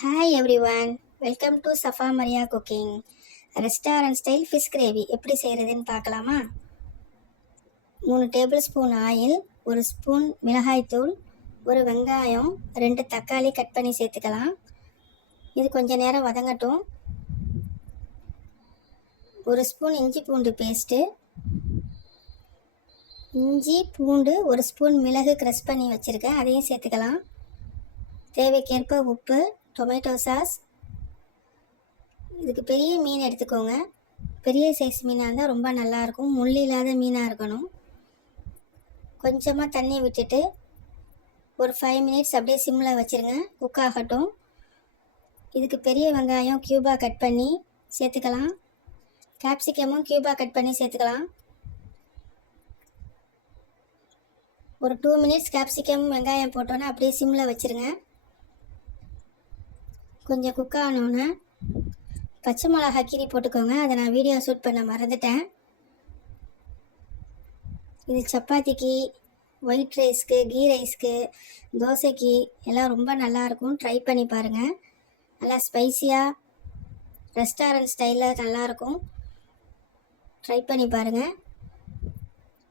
Hi everyone, welcome to Safa Maria cooking. Restaurant style fish gravy எப்படி செய்கிறதுன்னு பார்க்கலாமா? 3 table spoon oil, 1 spoon மிளகாய்த்தூள், 1 வெங்காயம், 2 தக்காளி கட் பண்ணி சேர்த்துக்கலாம். இது கொஞ்ச நேரம் வதங்கட்டும். 1 ஸ்பூன் இஞ்சி பூண்டு பேஸ்ட்டு, இஞ்சி பூண்டு 1 ஸ்பூன் மிளகு க்ரஷ் பண்ணி வச்சுருக்கேன், அதையும் சேர்த்துக்கலாம். தேவைக்கேற்ப உப்பு, டொமேட்டோ சாஸ். இதுக்கு பெரிய மீன் எடுத்துக்கோங்க. பெரிய சைஸ் மீனாக இருந்தால் ரொம்ப நல்லாயிருக்கும். முள் இல்லாத மீனாக இருக்கணும். கொஞ்சமாக தண்ணி விட்டுட்டு ஒரு 5 மினிட்ஸ் அப்படியே சிம்மில் வச்சுருங்க, குக் ஆகட்டும். இதுக்கு பெரிய வெங்காயம் க்யூபாக கட் பண்ணி சேர்த்துக்கலாம். கேப்சிகமும் க்யூபாக கட் பண்ணி சேர்த்துக்கலாம். ஒரு 2 மினிட்ஸ் கேப்சிகம் வெங்காயம் போட்டோன்னே அப்படியே சிம்மில் வச்சுருங்க. கொஞ்சம் குக் ஆனோன்னே பச்சை மிளகா கீரி போட்டுக்கோங்க. அதை நான் வீடியோ ஷூட் பண்ண மறந்துட்டேன். இது சப்பாத்திக்கு, ஒயிட் ரைஸ்க்கு, கீ ரைஸ்க்கு, தோசைக்கு எல்லாம் ரொம்ப நல்லாயிருக்கும். ட்ரை பண்ணி பாருங்கள். நல்லா ஸ்பைஸியாக ரெஸ்டாரண்ட் ஸ்டைலில் நல்லாயிருக்கும். ட்ரை பண்ணி பாருங்கள்.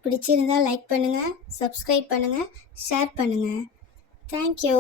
பிடிச்சிருந்தால் லைக் பண்ணுங்கள், சப்ஸ்கிரைப் பண்ணுங்கள், ஷேர் பண்ணுங்கள். தேங்க்யூ.